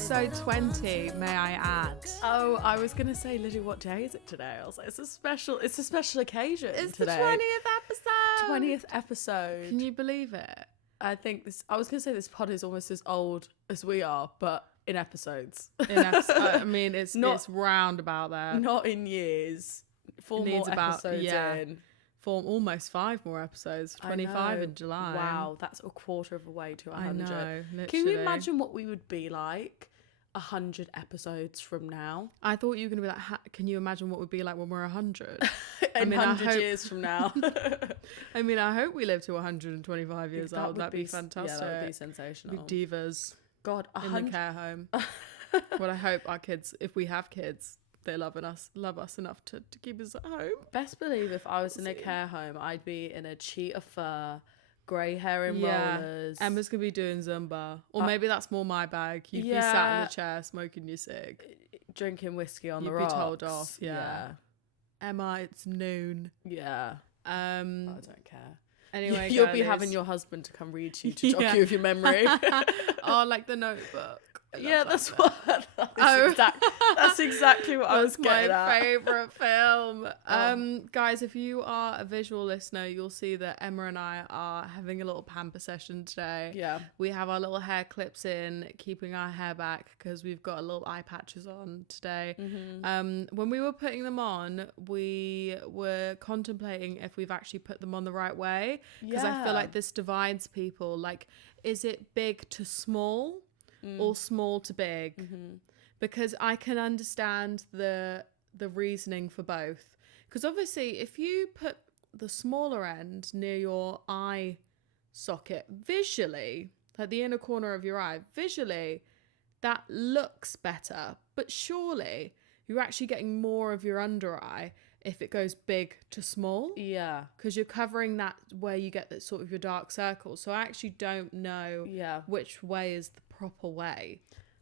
Episode 20, may I add. Oh, I was going to say, Lydia, what day is it today? I was like, it's a special occasion It's today. the 20th episode. 20th episode. Can you believe it? I was going to say this pod is almost as old as we are, but in episodes. I mean, it's round about there. Not in years. Four more episodes in. For almost 5 more episodes. 25 in July. Wow, that's a quarter of a way to 100. I know, literally. Can you imagine what we would be like 100 episodes from now? I thought you were going to be like, can you imagine what we'd be like when we're 100? In 100 years from now. I mean, I hope we live to 125 years old. That'd be fantastic. Yeah, that would be sensational. Be divas. God, in the care home. Well, I hope our kids, if we have kids, they love us enough to keep us at home. Best believe if I was in a care home, I'd be in a cheetah fur, grey hair in rollers. Emma's gonna be doing Zumba, or maybe that's more my bag. You'd be sat in the chair smoking your cig, drinking whiskey on the rocks. You'd be told off. Yeah. Emma, it's noon. Yeah. I don't care. Anyway, you'll be having your husband to come read to you to jog you of your memory. Oh, like The Notebook. Yeah, that's exactly what I was getting at. My favourite film. Guys, if you are a visual listener, you'll see that Emma and I are having a little pamper session today. Yeah. We have our little hair clips in, keeping our hair back because we've got little eye patches on today. Mm-hmm. When we were putting them on, we were contemplating if we've actually put them on the right way. Because I feel like this divides people. Like, is it big to small? Or small to big, because I can understand the reasoning for both. Because obviously, if you put the smaller end near your eye socket, visually, like the inner corner of your eye, visually, that looks better. But surely you're actually getting more of your under eye if it goes big to small. Yeah. Because you're covering that where you get that sort of your dark circles. So I actually don't know which way is the proper way.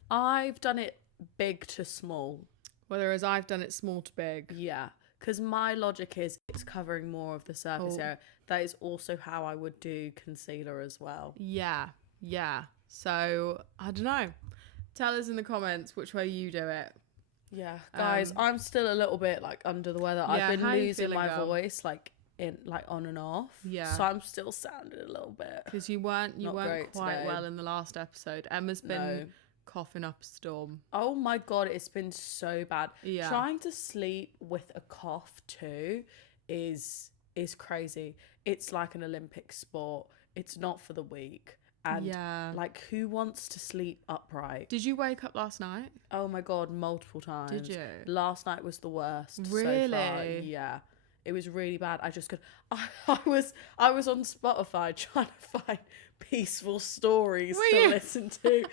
I've done it big to small. Whereas I've done it small to big. Yeah. Because my logic is it's covering more of the surface area. That is also how I would do concealer as well. Yeah. Yeah. So, I don't know. Tell us in the comments which way you do it. Yeah, guys, I'm still a little bit like under the weather. I've been losing my voice like on and off. Yeah. So I'm still sounding a little bit. Because you weren't quite today. well in the last episode. Emma's been coughing up a storm. Oh my God, it's been so bad. Yeah. Trying to sleep with a cough too is crazy. It's like an Olympic sport. It's not for the weak. And like, who wants to sleep upright? Did you wake up last night? Oh my God, multiple times. Did you? Last night was the worst. Really? So far. Yeah. It was really bad. I just could. I was on Spotify trying to find peaceful stories listen to,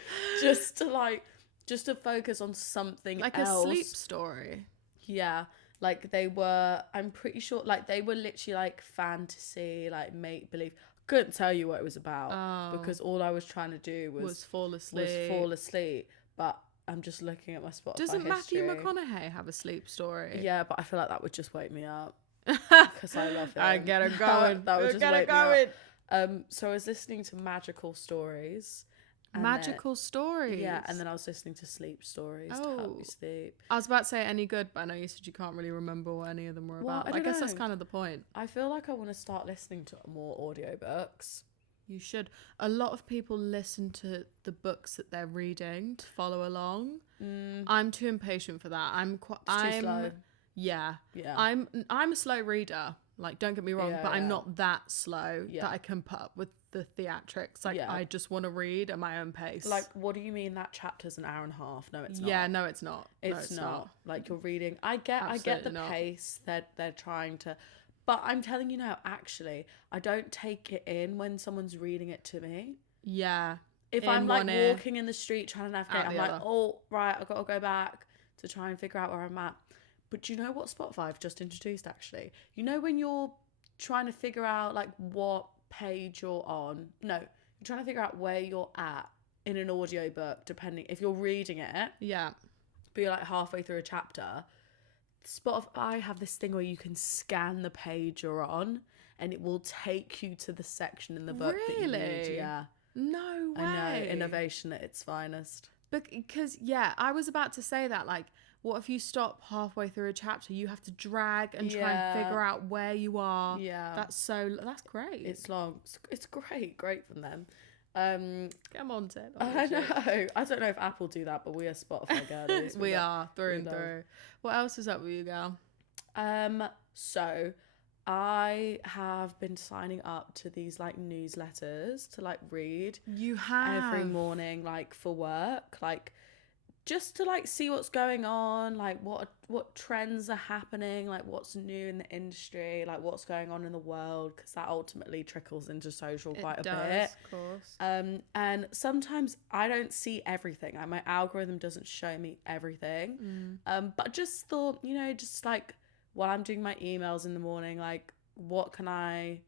just to focus on something like else. A sleep story. Yeah. Like they were. I'm pretty sure. Like they were literally like fantasy, like make believe. Couldn't tell you what it was about because all I was trying to do was fall asleep. But I'm just looking at my Spotify Doesn't history. Matthew McConaughey have a sleep story? Yeah, but I feel like that would just wake me up because I love it. I get it going. That would just wake me up. So I was listening to magical stories. Stories? Yeah, and then I was listening to sleep stories to help me sleep. I was about to say any good, but I know you said you can't really remember what any of them were about. I guess that's kind of the point. I feel like I want to start listening to more audiobooks. You should. A lot of people listen to the books that they're reading to follow along. I'm too impatient for that. I'm too slow. Yeah. I'm a slow reader. Like, don't get me wrong, but I'm not that slow that I can put up with the theatrics. Like, I just want to read at my own pace. Like, what do you mean that chapter's an hour and a half? No, it's not. Yeah, no, it's not. It's not. Like, you're reading. I get the pace that they're trying to. But I'm telling you now, actually, I don't take it in when someone's reading it to me. Yeah. If I'm like walking in the street trying to navigate, I'm like, oh, right, I've got to go back to try and figure out where I'm at. But do you know what Spotify I've just introduced, actually? You know when you're trying to figure out, like, what page you're on? No, you're trying to figure out where you're at in an audiobook, depending... If you're reading it... Yeah. But you're, like, halfway through a chapter... Spotify have this thing where you can scan the page you're on and it will take you to the section in the book that you read. Yeah. No way. I know. Innovation at its finest. Because, yeah, I was about to say that, like, what if you stop halfway through a chapter? You have to drag and try and figure out where you are. Yeah. That's great. It's long. It's great from them. Come on, Ted. I know. I don't know if Apple do that, but we are Spotify girlies. We are, through and through. What else is up with you, girl? So I have been signing up to these like newsletters to like read. You have every morning, like for work, like just to like see what's going on, like what trends are happening, like what's new in the industry, like what's going on in the world, because that ultimately trickles into social quite a bit. Of course. And sometimes I don't see everything. Like my algorithm doesn't show me everything. But just thought, just like while I'm doing my emails in the morning, like what can I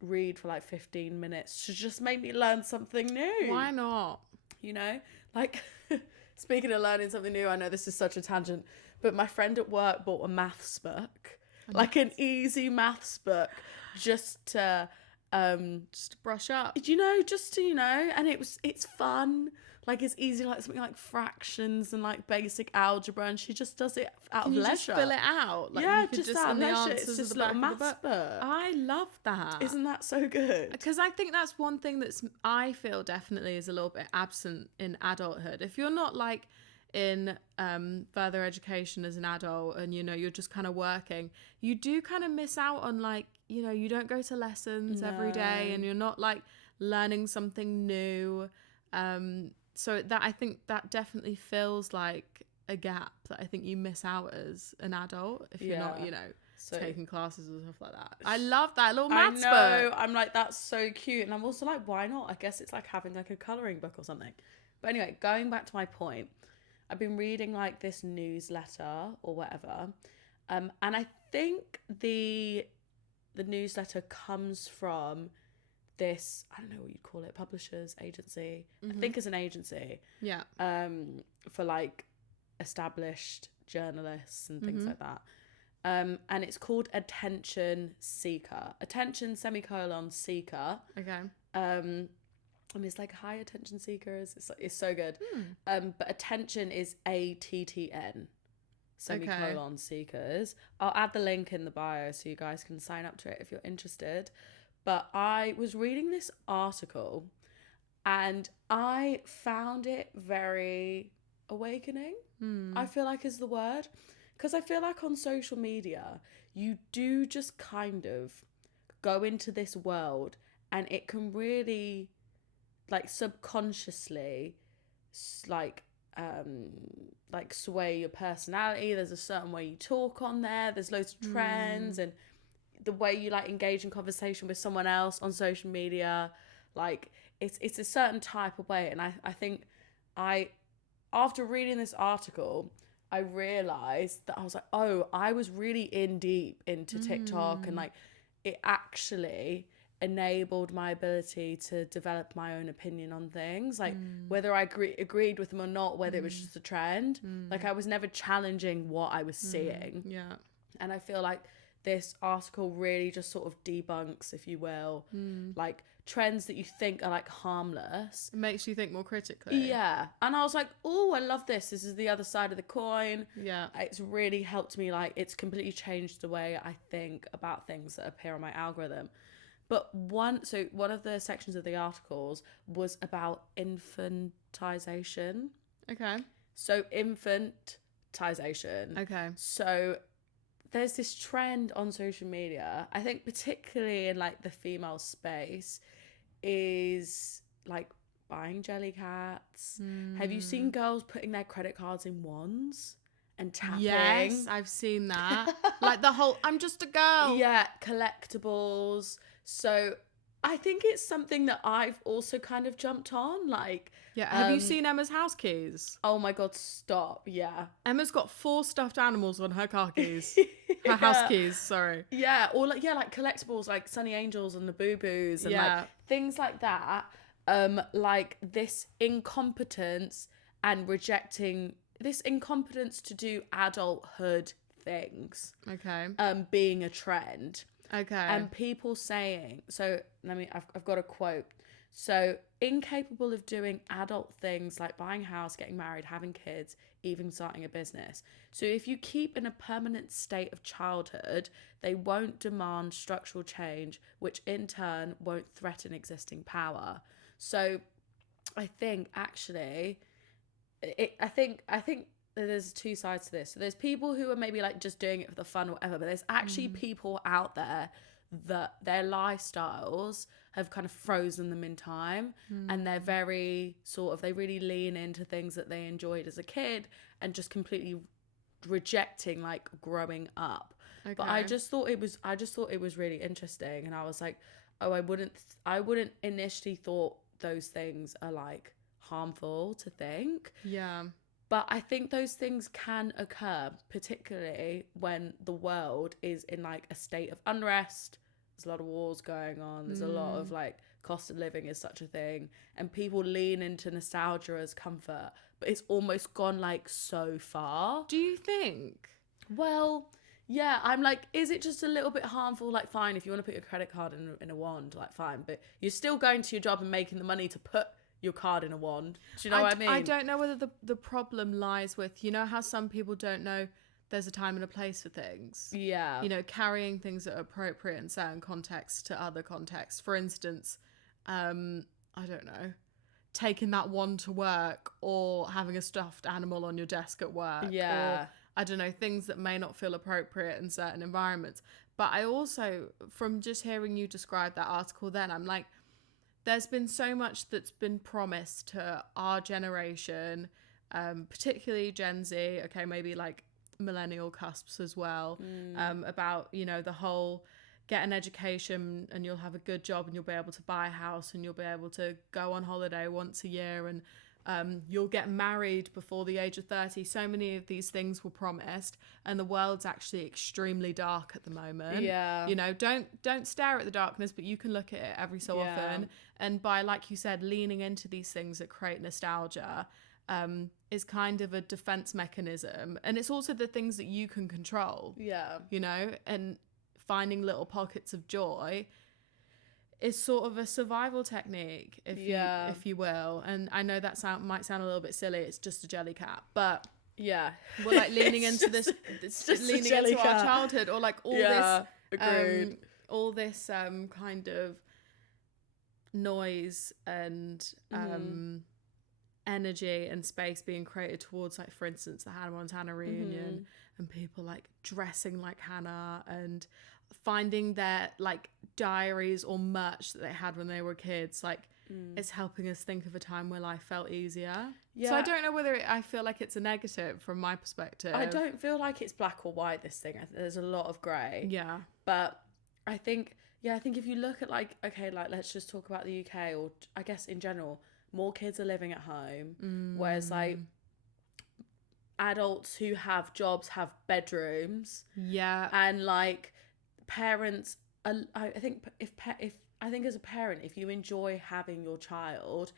read for like 15 minutes to just make me learn something new? Why not? Like speaking of learning something new, I know this is such a tangent, but my friend at work bought a maths book, like an easy maths book, just to brush up. And it's fun. Like it's easy, like something like fractions and like basic algebra, and she just does it out of leisure. Just fill it out. Like, just out of leisure. It's just a little maths book. I love that. Isn't that so good? Because I think that's one thing I feel definitely is a little bit absent in adulthood. If you're not like in further education as an adult and you're just kind of working, you do kind of miss out on like you don't go to lessons every day, and you're not like learning something new. So that I think that definitely feels like a gap that I think you miss out as an adult if you're not, taking classes and stuff like that. I love that little maths book. I'm like, that's so cute. And I'm also like, why not? I guess it's like having like a colouring book or something. But anyway, going back to my point, I've been reading like this newsletter or whatever. And I think the newsletter comes from this, I don't know what you'd call it, publishers agency. I think it's an agency. Yeah. For like established journalists and things like that. And it's called Attention Seeker. Attention Seeker. Okay. And it's like high attention seekers. It's so good. But attention is ATTN. Seekers. I'll add the link in the bio so you guys can sign up to it if you're interested. But I was reading this article and I found it very awakening, I feel like is the word. Because I feel like on social media, you do just kind of go into this world and it can really, like subconsciously, like sway your personality. There's a certain way you talk on there. There's loads of trends and the way you like engage in conversation with someone else on social media, like it's a certain type of way. And I think after reading this article, I realized that I was like, oh, I was really in deep into TikTok, and like it actually enabled my ability to develop my own opinion on things, like whether I agreed with them or not, whether it was just a trend. Like I was never challenging what I was seeing. Yeah. And I feel like this article really just sort of debunks, if you will, like trends that you think are like harmless. It makes you think more critically. Yeah. And I was like, oh, I love this. This is the other side of the coin. Yeah. It's really helped me. Like, it's completely changed the way I think about things that appear on my algorithm. But one of the sections of the articles was about infantization. Okay. So infantization. Okay. So there's this trend on social media, I think particularly in like the female space, is like buying jelly cats. Have you seen girls putting their credit cards in wands and tapping? Yes, I've seen that. Like the whole, I'm just a girl. Yeah, collectibles. So I think it's something that I've also kind of jumped on. Like, yeah, have you seen Emma's house keys? Oh my God, stop. Yeah. Emma's got 4 stuffed animals on her car keys. Her house keys, sorry. Yeah, or like, like collectibles like Sunny Angels and the Boo Boos and like things like that. Like this incompetence and rejecting this incompetence to do adulthood things. Okay. Being a trend. Okay. And people saying, so I've got a quote. So incapable of doing adult things like buying a house, getting married, having kids, even starting a business. So if you keep in a permanent state of childhood, they won't demand structural change, which in turn won't threaten existing power. So I think actually, I think there's two sides to this. So there's people who are maybe like just doing it for the fun or whatever, but there's actually people out there that their lifestyles have kind of frozen them in time, and they're very sort of, they really lean into things that they enjoyed as a kid and just completely rejecting like growing up. Okay. But I just thought it was really interesting, and I was like, oh, I wouldn't initially thought those things are like harmful to think. Yeah. But I think those things can occur, particularly when the world is in like a state of unrest. There's a lot of wars going on. There's a lot of like cost of living is such a thing. And people lean into nostalgia as comfort. But it's almost gone like so far. Do you think? Well, yeah, I'm like, is it just a little bit harmful? Like, fine, if you want to put your credit card in a wand, like, fine. But you're still going to your job and making the money to put your card in a wand. Do you know what I mean? I don't know whether the problem lies with, you know how some people don't know there's a time and a place for things. Yeah. You know, carrying things that are appropriate in certain contexts to other contexts. For instance, I don't know, taking that wand to work, or having a stuffed animal on your desk at work. Yeah. Or, I don't know, things that may not feel appropriate in certain environments. But I also, from just hearing you describe that article then, I'm like, there's been so much that's been promised to our generation, particularly Gen Z, okay, maybe like millennial cusps as well, about, you know, the whole get an education and you'll have a good job and you'll be able to buy a house and you'll be able to go on holiday once a year and you'll get married before the age of 30. So many of these things were promised, and the world's actually extremely dark at the moment. Yeah. You know, don't stare at the darkness, but you can look at it every so often. And by, like you said, leaning into these things that create nostalgia, is kind of a defense mechanism. And it's also the things that you can control. Yeah. You know, and finding little pockets of joy is sort of a survival technique, if you will. And I know that might sound a little bit silly. It's just a jelly cat, but yeah, we're like leaning into this. It's just leaning into our childhood, or like all this. Agreed. All this kind of noise and energy and space being created towards, like, for instance, the Hannah Montana reunion, and people like dressing like Hannah and finding their like diaries or merch that they had when they were kids. Like, it's helping us think of a time where life felt easier. So I don't know whether I feel like it's a negative from my perspective. I don't feel like it's black or white, this thing. There's a lot of grey. Yeah. But I think if you look at, like, okay, like, let's just talk about the UK, or I guess in general, more kids are living at home, whereas like adults who have jobs have bedrooms. Yeah. And like parents, I think as a parent, if you enjoy having your child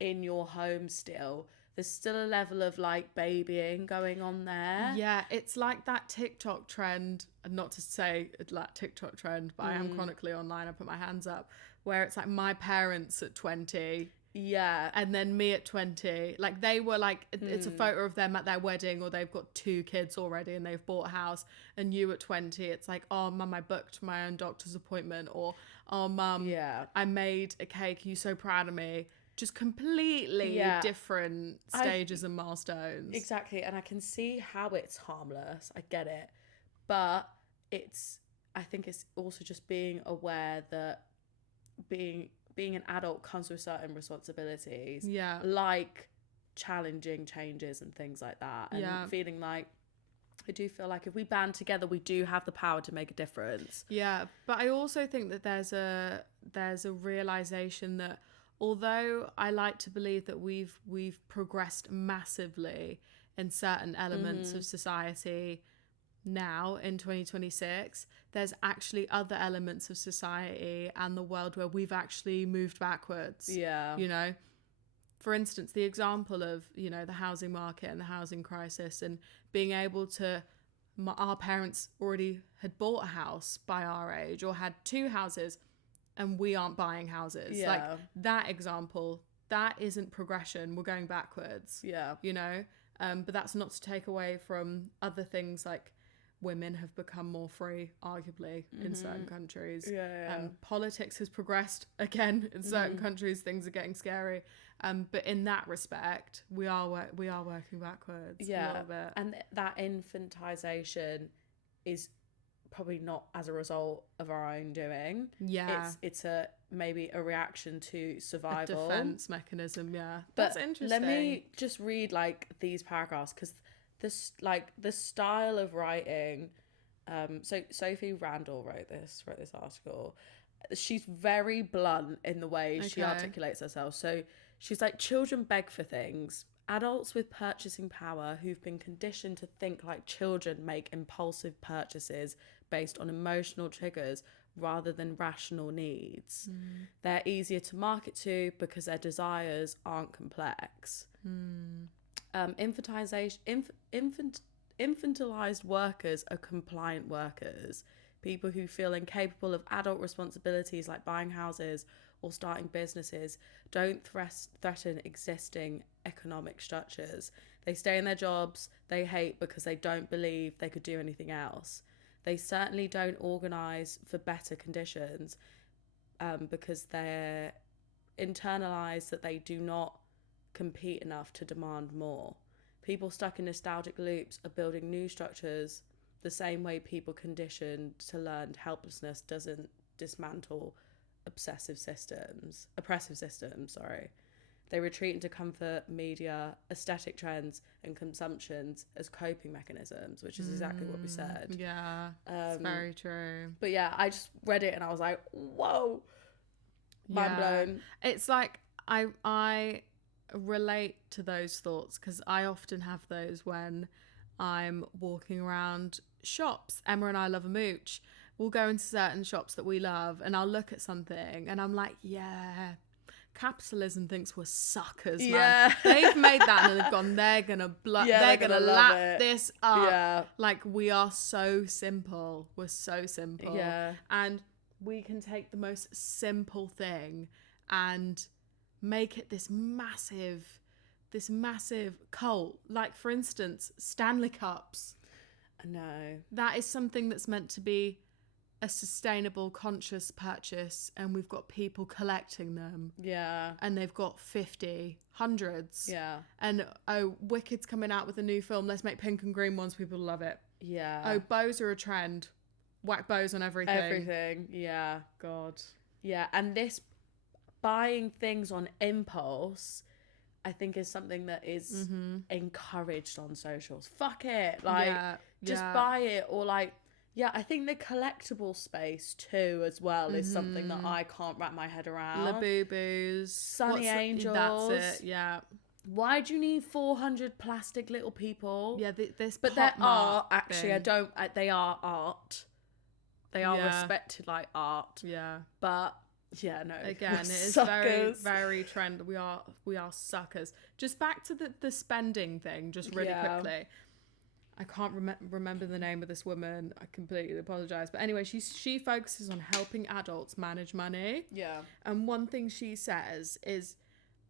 in your home still, there's still a level of like babying going on there. Yeah, it's like that TikTok trend, not to say like TikTok trend, but I am chronically online, I put my hands up, where it's like my parents at 20. Yeah. And then me at 20. Like, they were like, it's a photo of them at their wedding, or they've got 2 kids already and they've bought a house. And you at 20, it's like, oh, mum, I booked my own doctor's appointment. Or, oh, mum, I made a cake. Are you so proud of me? Just completely different stages and milestones. Exactly. And I can see how it's harmless. I get it. But I think it's also just being aware that being an adult comes with certain responsibilities. Yeah. Like challenging changes and things like that. And feeling like, I do feel like if we band together, we do have the power to make a difference. Yeah. But I also think that there's a realization that, although I like to believe that we've progressed massively in certain elements of society now in 2026, there's actually other elements of society and the world where we've actually moved backwards. Yeah. You know, for instance, the example of, you know, the housing market and the housing crisis, and being able to, our parents already had bought a house by our age, or had 2 houses. and we aren't buying houses. Yeah. Like that example, that isn't progression. We're going backwards. Yeah. You know? But that's not to take away from other things like women have become more free, arguably, in certain countries. Politics has progressed again in certain countries. Things are getting scary. But in that respect, we are working backwards a little bit. And that infantization is probably not as a result of our own doing. Yeah. It's maybe a reaction to survival. A defense mechanism, yeah. But that's interesting. Let me just read like these paragraphs, because this, like, the style of writing, so Sophie Randall wrote this article. She's very blunt in the way she articulates herself. So she's like, children beg for things. Adults with purchasing power who've been conditioned to think like children make impulsive purchases based on emotional triggers rather than rational needs. They're easier to market to because their desires aren't complex. Infantilized workers are compliant workers. People who feel incapable of adult responsibilities like buying houses or starting businesses don't threaten existing economic structures. They stay in their jobs they hate because they don't believe they could do anything else. They certainly don't organise for better conditions because they're internalised that they do not compete enough to demand more. People stuck in nostalgic loops are building new structures the same way people conditioned to learned helplessness doesn't dismantle oppressive systems. They retreat into comfort, media, aesthetic trends and consumptions as coping mechanisms, which is exactly what we said. Yeah, it's very true. But yeah, I just read it and I was like, whoa, mind blown. It's like I relate to those thoughts because I often have those when I'm walking around shops. Emma and I love a mooch. We'll go into certain shops that we love and I'll look at something and I'm like, yeah, capitalism thinks we're suckers, man. They've made that and they've gone, they're gonna lap this up. Like, we are so simple. We're so simple. And we can take the most simple thing and make it this massive cult. Like, for instance, Stanley Cups. No. That is something that's meant to be a sustainable, conscious purchase, and we've got people collecting them. Yeah. And they've got 50, hundreds. Yeah. And, oh, Wicked's coming out with a new film. Let's make pink and green ones. People love it. Yeah. Oh, bows are a trend. Whack bows on everything. Everything. Yeah. God. Yeah. And this buying things on impulse, I think, is something that is encouraged on socials. Fuck it. Like, just buy it. Or like, yeah, I think the collectible space too as well is something that I can't wrap my head around. Labubu's. Sunny Angels. That's it, yeah. Why do you need 400 plastic little people? Yeah, but there are, actually, they are art. They are respected like art. Yeah. But yeah, no. Again, it is suckers. very, very trend. We are suckers. Just back to the spending thing, just really quickly. I can't remember the name of this woman. I completely apologise. But anyway, she focuses on helping adults manage money. Yeah. And one thing she says is,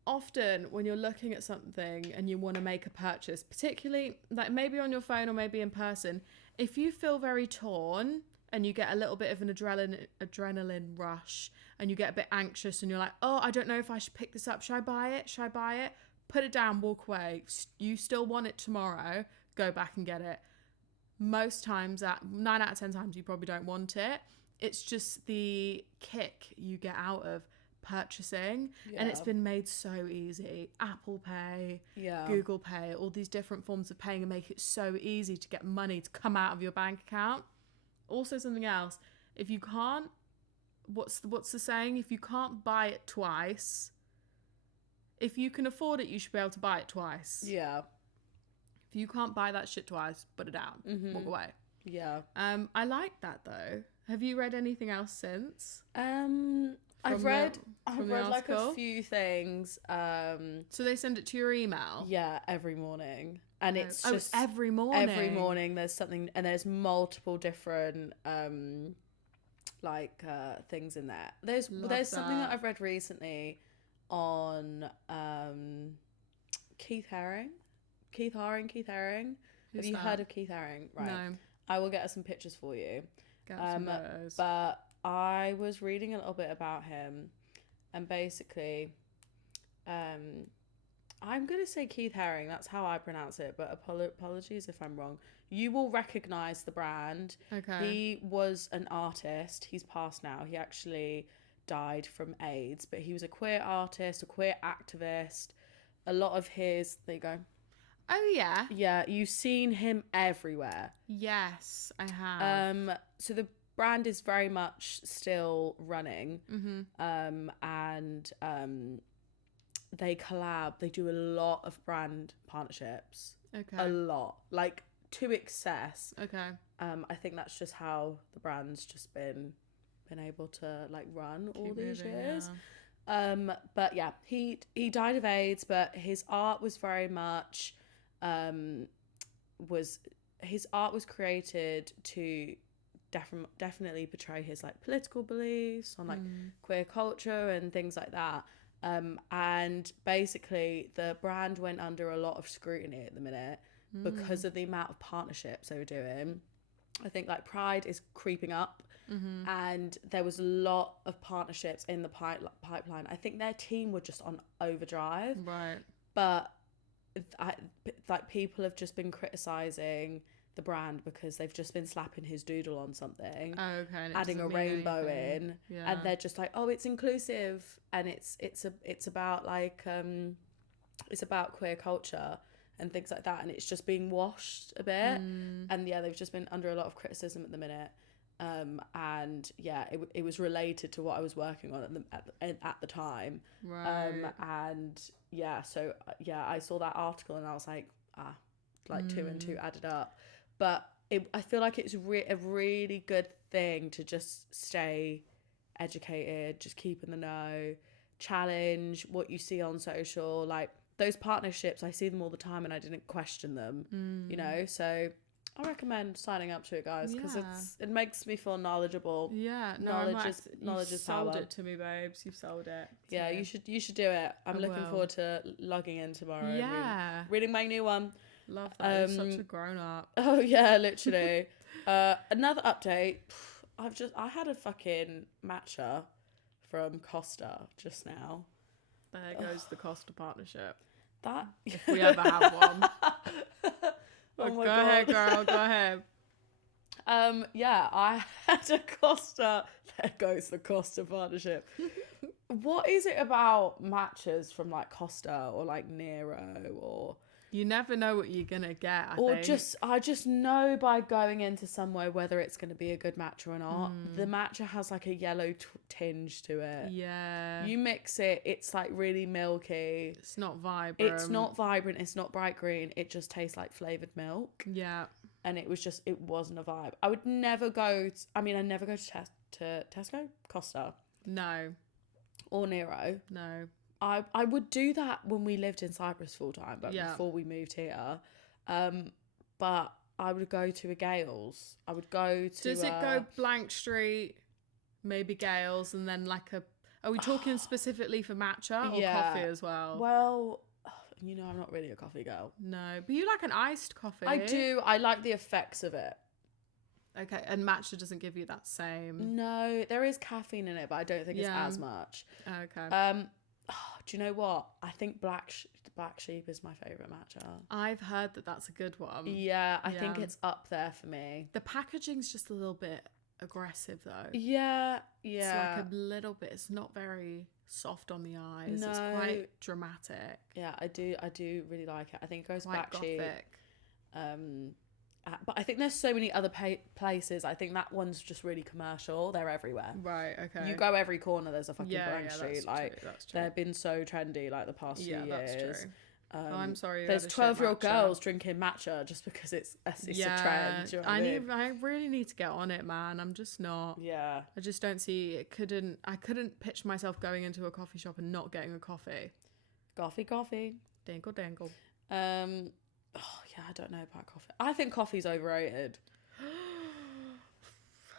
often when you're looking at something and you want to make a purchase, particularly like maybe on your phone or maybe in person, if you feel very torn and you get a little bit of an adrenaline rush and you get a bit anxious and you're like, oh, I don't know if I should pick this up. Should I buy it? Put it down, walk away. You still want it tomorrow, go back and get it. Most times, 9 out of 10 times, you probably don't want it. It's just the kick you get out of purchasing, and it's been made so easy. Apple Pay, Google Pay, all these different forms of paying and make it so easy to get money to come out of your bank account. Also, something else, if you can't, what's the saying? If you can't buy it twice, if you can afford it, you should be able to buy it twice. Yeah. If you can't buy that shit twice, put it down, walk away. Yeah. I like that though. Have you read anything else since? I've read like a few things. So they send it to your email? Yeah, every morning. And it's just every morning. Every morning there's something, and there's multiple different like things in there. There's something that I've read recently on Keith Haring. Have you heard of Keith Haring? Right. No. I will get us some pictures for you. Get some photos. But I was reading a little bit about him, and basically, I'm going to say Keith Haring. That's how I pronounce it, but apologies if I'm wrong. You will recognise the brand. Okay. He was an artist. He's passed now. He actually died from AIDS, but he was a queer artist, a queer activist. A lot of his... There you go. Oh, yeah. Yeah, you've seen him everywhere. Yes, I have. So the brand is very much still running. And they collab. They do a lot of brand partnerships. Okay. A lot. Like, to excess. Okay. I think that's just how the brand's just been able to, like, run all these years. Yeah. But yeah, he died of AIDS, but his art was very much... his art was created to definitely portray his like political beliefs on like queer culture and things like that, and basically the brand went under a lot of scrutiny at the minute because of the amount of partnerships they were doing. I think like Pride is creeping up, and there was a lot of partnerships in the pipeline. I think their team were just on overdrive, right? But like people have just been criticizing the brand because they've just been slapping his doodle on something, adding a rainbow in, and they're just like, oh, it's inclusive, and it's about like it's about queer culture and things like that, and it's just being washed a bit, and yeah, they've just been under a lot of criticism at the minute. And yeah, it was related to what I was working on at the time, right? And yeah, so yeah, I saw that article and I was like, like 2 and 2 added up. But I feel like it's a really good thing to just stay educated, just keep in the know, challenge what you see on social. Like those partnerships, I see them all the time and I didn't question them, you know. So I recommend signing up to it, guys, because it makes me feel knowledgeable. Yeah, no, knowledge is power. You've sold it to me, babes. You've sold it. Yeah, you should do it. I'm looking forward to logging in tomorrow. Yeah, reading my new one. Love that. You're such a grown up. Oh yeah, literally. Another update. I had a fucking matcha from Costa just now. There goes the Costa partnership. That if we ever have one. Oh go ahead, girl. Go ahead. Yeah, I had a Costa. There goes the Costa partnership. What is it about matches from like Costa or like Nero or? You never know what you're gonna get. I just know by going into somewhere whether it's gonna be a good matcha or not. The matcha has like a yellow tinge to it. Yeah. You mix it, it's like really milky. It's not vibrant. It's not vibrant. It's not bright green. It just tastes like flavored milk. Yeah. And it wasn't a vibe. I would never go. I never go to Tesco, Costa. No. Or Nero. No. I would do that when we lived in Cyprus full time, but before we moved here. But I would go to a Gales. I would go to. Does it go Blank Street, maybe Gales, and then like a? Are we talking specifically for matcha or coffee as well? Well, you know, I'm not really a coffee girl. No, but you like an iced coffee. I do. I like the effects of it. Okay, and matcha doesn't give you that same. No, there is caffeine in it, but I don't think it's as much. Okay. Do you know what? I think Black Sheep is my favourite matcha. I've heard that that's a good one. Yeah, I think it's up there for me. The packaging's just a little bit aggressive though. Yeah. It's like a little bit. It's not very soft on the eyes. No. It's quite dramatic. Yeah, I do really like it. I think it goes quite Black Sheep. Gothic. But I think there's so many other places. I think that one's just really commercial. They're everywhere. Right, okay. You go every corner, there's a fucking Blank Street. That's like, true, that's true. They've been so trendy, like, the past few years. Yeah, that's true. I'm sorry. There's 12-year-old girls drinking matcha just because it's a trend. Do you know what I really need to get on it, man. I'm just not. Yeah. I just don't see it. I couldn't picture myself going into a coffee shop and not getting a coffee. Coffee. Dangle. Oh, yeah, I don't know about coffee. I think coffee's overrated.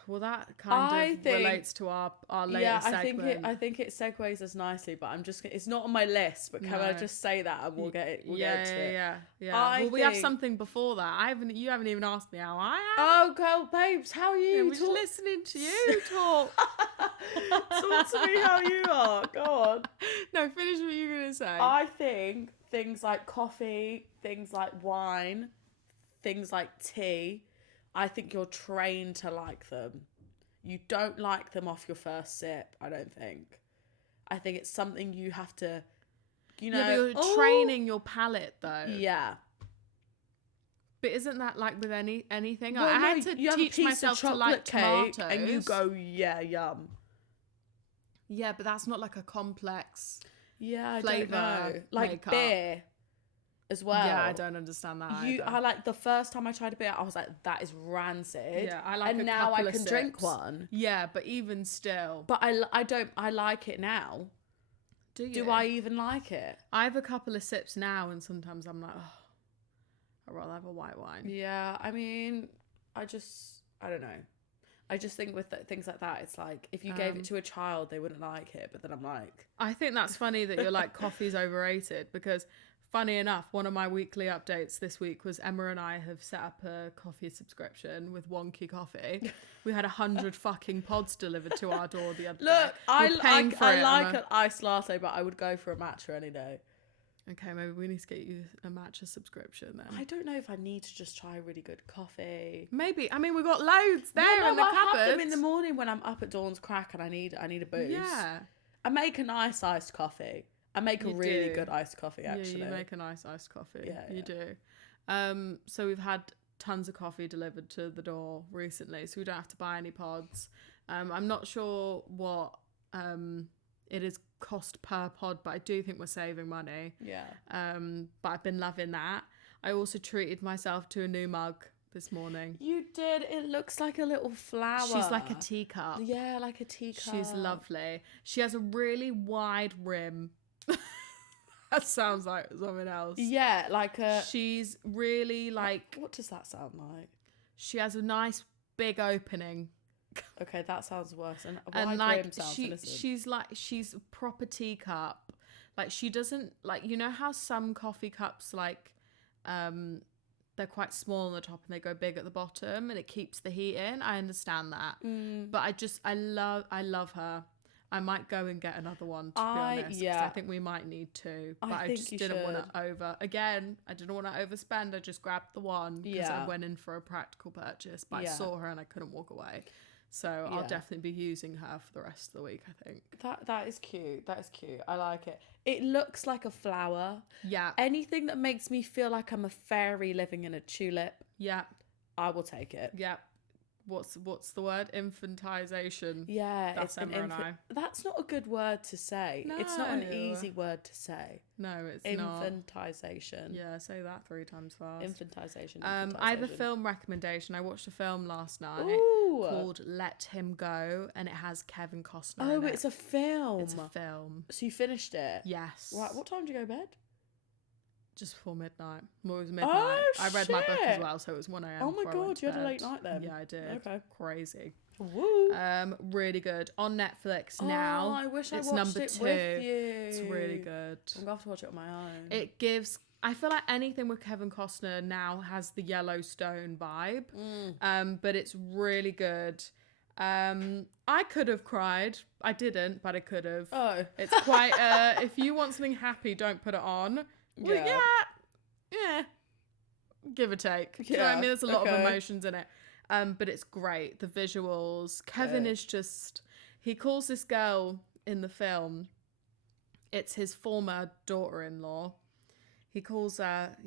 Well, that kind of relates to our later segment. I think it segues us nicely, but it's not on my list. But can I just say that and we'll get it? We'll get into it. Yeah. We have something before that. You haven't even asked me how I am. Oh, girl, babes, how are you? We're just listening to you talk. Talk to me how you are. Go on. No, finish what you're gonna say. I think things like coffee, things like wine, things like tea, I think you're trained to like them. You don't like them off your first sip, I don't think. I think it's something you have to, but you're training your palate though. Yeah. But isn't that like with anything? Well, I had to teach myself to like tomatoes. And you go, yeah, yum. Yeah, but that's not like a complex flavor. Don't know. Like makeup. Beer as well. Yeah, I don't understand that either. I like the first time I tried a beer, I was like, that is rancid. Yeah, I like and a now couple I of can sips. drink one. Yeah, but even still. But I like it now. Do you? Do I even like it? I have a couple of sips now and sometimes I'm like, oh, I'd rather have a white wine. Yeah, I mean, I don't know. I just think with things like that, it's like, if you gave it to a child, they wouldn't like it. But then I'm like... I think that's funny that you're like, coffee's overrated. Because, funny enough, one of my weekly updates this week was Emma and I have set up a coffee subscription with Wonky Coffee. We had 100 fucking pods delivered to our door the other day. Look, I like an an iced latte, but I would go for a matcha any day. Okay, maybe we need to get you a matcha subscription then. I don't know if I need to just try really good coffee. Maybe. I mean, we've got loads there in the cupboard. I have them in the morning when I'm up at dawn's crack and I need a booze. Yeah. I make a nice iced coffee. I make a really good iced coffee, actually. Yeah, you make a nice iced coffee. Yeah, you do. So we've had tons of coffee delivered to the door recently, so we don't have to buy any pods. I'm not sure what it is cost per pod, but I do think we're saving money. Yeah. But I've been loving that. I also treated myself to a new mug this morning. You did. It looks like a little flower. She's like a teacup. Yeah, like a teacup. She's lovely. She has a really wide rim. That sounds like something else. Yeah, like a... She's really like... What does that sound like? She has a nice big opening. Okay, that sounds worse. And like rim sounds innocent. She's a proper teacup. Like, she doesn't, like, you know how some coffee cups, like, they're quite small on the top and they go big at the bottom and it keeps the heat in. I understand that. But I love her. I might go and get another one, to be honest. Yeah. I think we might need two. But I just didn't want to I didn't want to overspend. I just grabbed the one because I went in for a practical purchase. But I saw her and I couldn't walk away. So I'll definitely be using her for the rest of the week, I think. That is cute. That is cute. I like it. It looks like a flower. Yeah. Anything that makes me feel like I'm a fairy living in a tulip. Yeah. I will take it. Yeah. What's the word? Infantization. Yeah, that's Emma and I. That's not a good word to say. No. It's not an easy word to say. No, it's Infantization. Yeah, say that 3 times fast. Infantization. I have a film recommendation. I watched a film last night called Let Him Go, and it has Kevin Costner. Oh, it's a film. It's a film. So you finished it? Yes. Right. What time did you go to bed? Just before midnight. Well, it was midnight. Oh, I read my book as well, so it was 1 a.m. Oh my god, you had a late night then? Yeah, I did. Okay. Crazy. Woo. Really good. On Netflix now. Oh, I wish I watched number it 2. with you. It's really good. I'm going to have to watch it on my own. It gives... I feel like anything with Kevin Costner now has the Yellowstone vibe. But it's really good. I could have cried. I didn't, but I could have. Oh. It's quite... if you want something happy, don't put it on. Well, yeah. Give or take. You know what I mean? There's a lot of emotions in it. But it's great. The visuals. Kevin is just... He calls this girl in the film... It's his former daughter-in-law. He calls her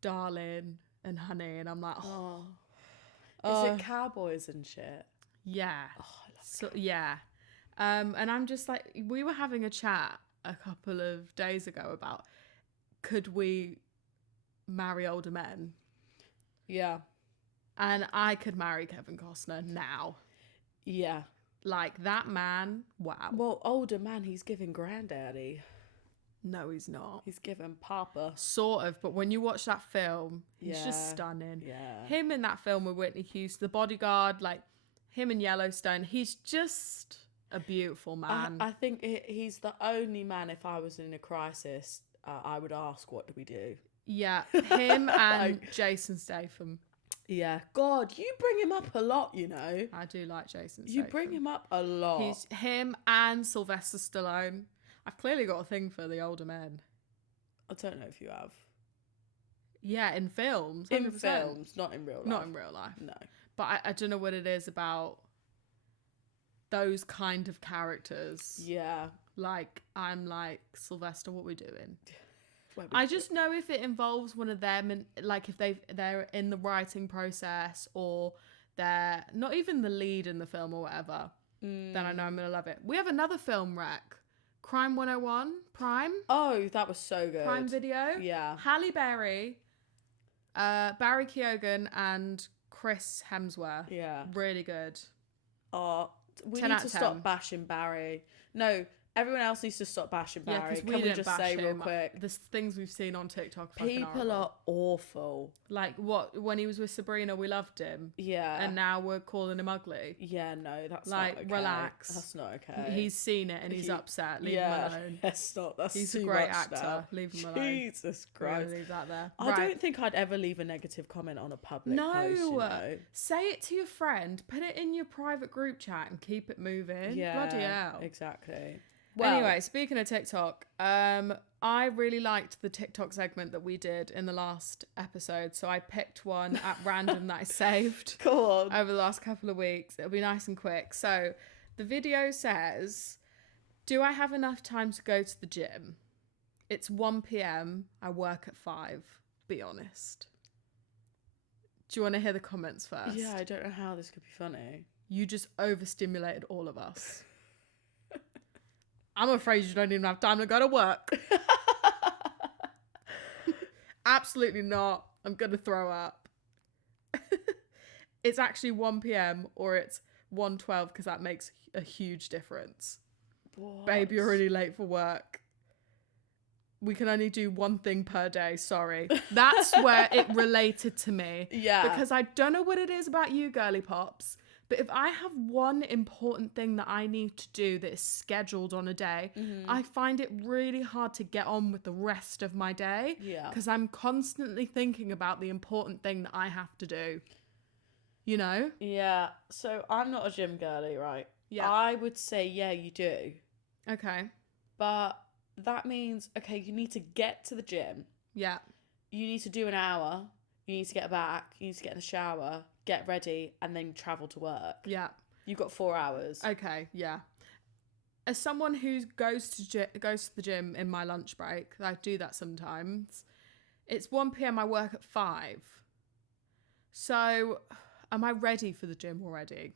darling and honey. And I'm like, oh. Is it cowboys and shit? Yeah. Oh, I love yeah. And I'm just like... We were having a chat a couple of days ago about could we marry older men? Yeah. And I could marry Kevin Costner now. Yeah. Like, that man, wow. Well, older man, he's giving granddaddy. No, he's not. He's given Papa. Sort of, but when you watch that film, he's Yeah. just stunning. Yeah. Him in that film with Whitney Houston, The Bodyguard, like him in Yellowstone, he's just a beautiful man. I think he's the only man, if I was in a crisis, I would ask, what do we do? Yeah, him and Jason Statham. Yeah. God, you bring him up a lot, you know. I do like Jason Statham. You bring him up a lot. He's him and Sylvester Stallone. I've clearly got a thing for the older men. I don't know if you have. Yeah, in films. 100%. In films, not in real life. Not in real life. No. But I don't know what it is about those kind of characters. Yeah. Like, I'm like, Sylvester, what we doing? I just know if it involves one of them, and like if they're in the writing process or they're not even the lead in the film or whatever, then I know I'm going to love it. We have another film rec. Crime 101, Prime. Oh, that was so good. Prime Video. Yeah. Halle Berry, Barry Keoghan and Chris Hemsworth. Yeah. Really good. Oh, we 10 need out to of stop 10. bashing Barry. No, everyone else needs to stop bashing Yeah, Barry. because Can we just say real quick? The things we've seen on TikTok are fucking People horrible. are awful. Like, what, when he was with Sabrina, we loved him. Yeah. And now we're calling him ugly. Yeah, no, that's Like, not okay. relax. That's not okay. He's seen it and he's upset. Leave him alone. That's not. That's He's a too great much actor. now. Leave him alone. Jesus We're gonna Christ. leave that there. I don't think I'd ever leave a negative comment on a public post, you know? Say it to your friend. Put it in your private group chat and keep it moving. Yeah, Bloody hell. exactly. Well, anyway, speaking of TikTok, I really liked the TikTok segment that we did in the last episode. So I picked one at random that I saved go on. over the last couple of weeks. It'll be nice and quick. So the video says, do I have enough time to go to the gym? It's 1 p.m. I work at 5. Be honest. Do you want to hear the comments first? Yeah, I don't know how this could be funny. You just overstimulated all of us. I'm afraid you don't even have time to go to work. Absolutely not. I'm going to throw up. It's actually 1 p.m. or it's 1:12 because that makes a huge difference. What? Babe, you're already late for work. We can only do one thing per day. Sorry. That's where it related to me. Yeah. Because I don't know what it is about you, girly pops. But if I have one important thing that I need to do that is scheduled on a day, I find it really hard to get on with the rest of my day. Yeah. Because I'm constantly thinking about the important thing that I have to do. You know? Yeah. So I'm not a gym girly, right? Yeah. I would say, yeah, you do. Okay. But that means, okay, you need to get to the gym. Yeah. You need to do an hour. You need to get back. You need to get in the shower, get ready, and then travel to work. Yeah. You've got 4 hours. Okay, yeah. As someone who goes to the gym in my lunch break, I do that sometimes. It's 1 p.m. I work at 5. So, am I ready for the gym already?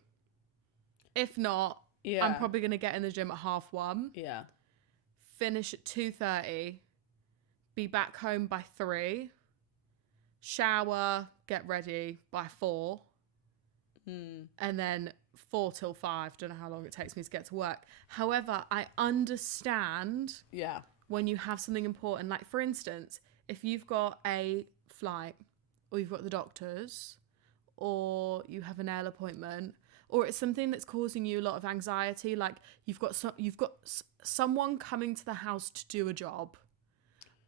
If not, Yeah. I'm probably going to get in the gym at 1:30. Yeah. Finish at 2:30. Be back home by 3. Shower, get ready by 4. And then 4 till 5. Don't know how long it takes me to get to work. However, I understand Yeah. when you have something important. Like, for instance, if you've got a flight or you've got the doctors or you have an nail appointment or it's something that's causing you a lot of anxiety, like you've got someone coming to the house to do a job.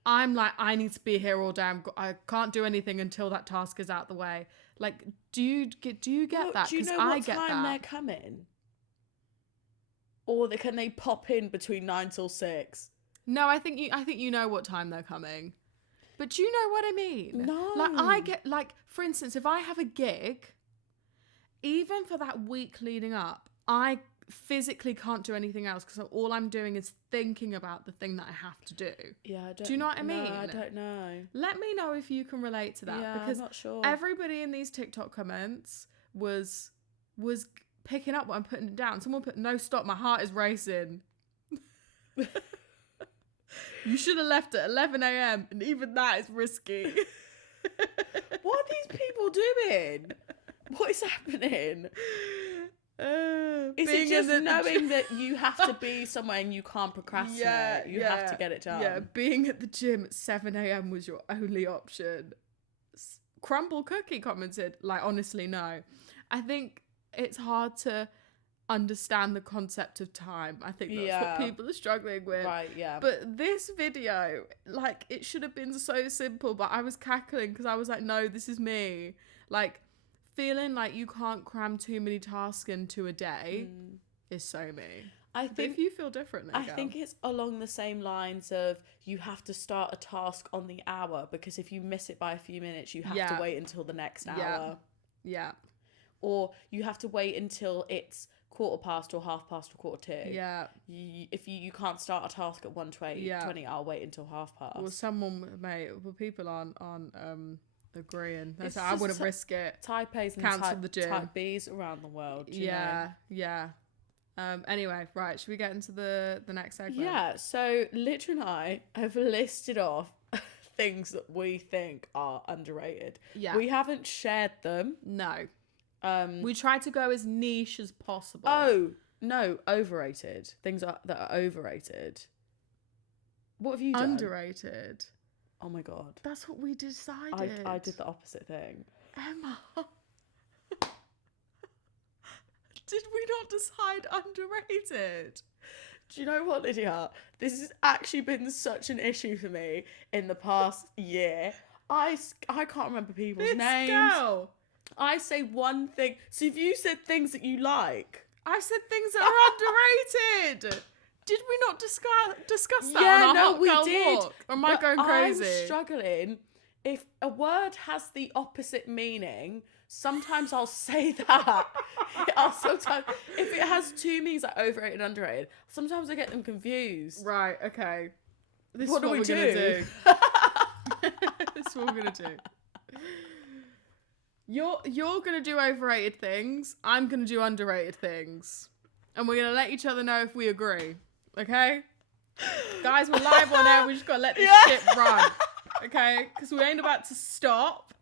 I'm like, I need to be here all day. I can't do anything until that task is out the way. Like, do you get that? Do you know what time they're coming? Or can they pop in between 9 till 6? No, I think you know what time they're coming. But do you know what I mean? No. Like, I get, like, for instance, if I have a gig, even for that week leading up, I physically can't do anything else because all I'm doing is thinking about the thing that I have to do. Yeah, I don't. Do you know what I mean? No, I don't know. Let me know if you can relate to that, Yeah, because I'm not sure. everybody in these TikTok comments was picking up what I'm putting down. Someone put, no, stop, my heart is racing. You should have left at 11 a.m. and even that is risky. What are these people doing? What is happening? Is it just knowing that you have to be somewhere and you can't procrastinate? You have to get it done. Yeah, being at the gym at 7 a.m. was your only option. Crumble Cookie commented, like, honestly, no. I think it's hard to understand the concept of time. I think that's what people are struggling with. Right, yeah. But this video, like, it should have been so simple, but I was cackling because I was like, no, this is me. Like, feeling like you can't cram too many tasks into a day is so me. I think if you feel differently, I think it's along the same lines of you have to start a task on the hour, because if you miss it by a few minutes, you have to wait until the next hour. Yeah. Or you have to wait until it's 1:15 or 1:30 or 1:45. Yeah. If you can't start a task at 1:20, I'll wait until 1:30. Well, people aren't agreeing. That's how I wouldn't risk it. Type A's and cancel the gym. Type B's around the world. Yeah. Anyway, right, should we get into the next segment? Yeah, so Lydia and I have listed off things that we think are underrated. Yeah. We haven't shared them. No. We try to go as niche as possible. Oh, no, overrated. Things that are overrated. What have you done? Underrated. Oh my God. That's what we decided. I did the opposite thing. Emma. Did we not decide underrated? Do you know what, Lydia? This has actually been such an issue for me in the past year. I can't remember people's names. Girl. I say one thing. So if you said things that you like. I said things that are underrated. Did we not discuss that on our hot we girl did. walk? Or am I going crazy? I'm struggling. If a word has the opposite meaning, sometimes I'll say that. If it has two meanings, like overrated, underrated, sometimes I get them confused. Right, okay. This What is do we what we're do? going to do. This is what we're going to do. You're going to do overrated things. I'm going to do underrated things. And we're going to let each other know if we agree. Okay? Guys, we're live on air. We just got to let this shit run. Okay? Because we ain't about to stop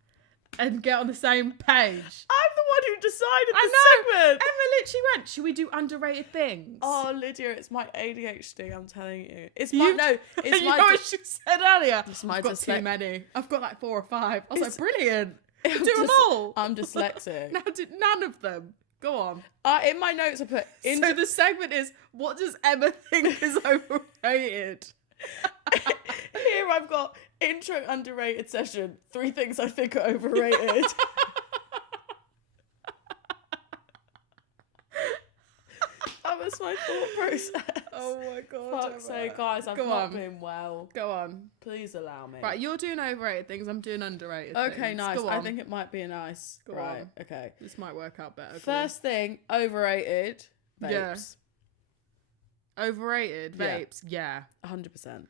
and get on the same page. I'm the one who decided the segment. Emma literally went, should we do underrated things? Oh, Lydia, it's my ADHD, I'm telling you. It's you know what she said earlier? I've got too many. I've got like 4 or 5. I was like, brilliant. Do them all. I'm dyslexic. Now do none of them. Go on. In my notes I put... So the segment is, what does Emma think is overrated? Here I've got intro underrated session. 3 things I think are overrated. That was my thought process. Oh my God. Fuck's sake, guys, I've not been well. Go on. Please allow me. Right, you're doing overrated things, I'm doing underrated things. Okay, nice. Go on. I think it might be a nice... Go right, on. okay. This might work out better. First thing, overrated, vapes. Yeah. Overrated, vapes. Yeah. 100%.